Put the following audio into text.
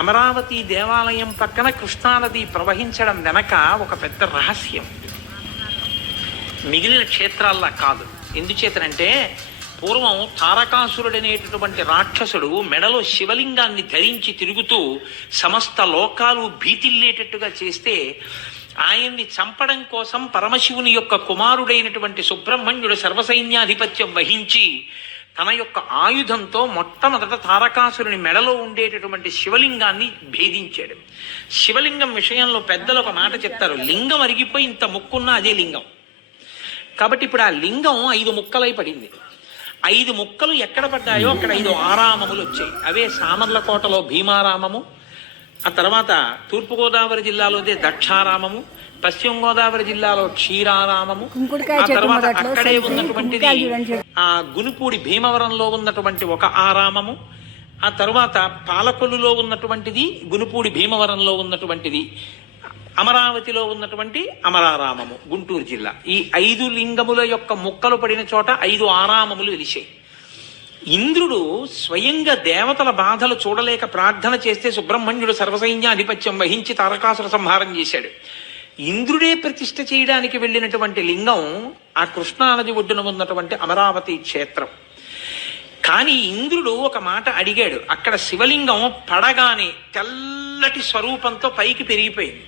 అమరావతి దేవాలయం పక్కన కృష్ణానది ప్రవహించడం వెనక ఒక పెద్ద రహస్యం. మిగిలిన క్షేత్రాల్లా కాదు. ఎందుచేతనంటే పూర్వం తారకాసురుడనేటటువంటి రాక్షసుడు మెడలో శివలింగాన్ని ధరించి తిరుగుతూ సమస్త లోకాలు భీతిల్లేటట్టుగా చేస్తే ఆయన్ని చంపడం కోసం పరమశివుని యొక్క కుమారుడైనటువంటి సుబ్రహ్మణ్యుడు సర్వసైన్యాధిపత్యం వహించి తన యొక్క ఆయుధంతో మొట్టమొదట తారకాసురుని మెడలో ఉండేటటువంటి శివలింగాన్ని భేదించాడు. శివలింగం విషయంలో పెద్దలు ఒక మాట చెప్తారు, లింగం అరిగిపోయి ఇంత ముక్కున్నా అదే లింగం. కాబట్టి ఇప్పుడు ఆ లింగం 5 ముక్కలై పడింది. 5 ముక్కలు ఎక్కడ పడ్డాయో అక్కడ 5 ఆరామములు వచ్చాయి. అవే సామర్లకోటలో భీమారామము, ఆ తర్వాత తూర్పుగోదావరి జిల్లాలోదే దక్షారామము, పశ్చిమ గోదావరి జిల్లాలో క్షీరారామము, ఆ తర్వాత అక్కడే ఉన్నటువంటిది ఆ గునుపూడి భీమవరంలో ఉన్నటువంటి ఒక ఆరామము, ఆ తర్వాత పాలకొల్లులో ఉన్నటువంటిది, గునుపూడి భీమవరంలో ఉన్నటువంటిది, అమరావతిలో ఉన్నటువంటి అమరారామము గుంటూరు జిల్లా. ఈ 5 లింగముల యొక్క ముక్కలు పడిన చోట 5 ఆరామములు వెలిశాయి. ఇంద్రుడు స్వయంగా దేవతల బాధలు చూడలేక ప్రార్థన చేస్తే సుబ్రహ్మణ్యుడు సర్వసైన్యాధిపత్యం వహించి తారకాసుర సంహారం చేశాడు. ఇంద్రుడే ప్రతిష్ఠ చేయడానికి వెళ్ళినటువంటి లింగం ఆ కృష్ణానది ఒడ్డున ఉన్నటువంటి అమరావతి క్షేత్రం. కానీ ఇంద్రుడు ఒక మాట అడిగాడు. అక్కడ శివలింగం పడగానే తెల్లటి స్వరూపంతో పైకి పెరిగిపోయింది.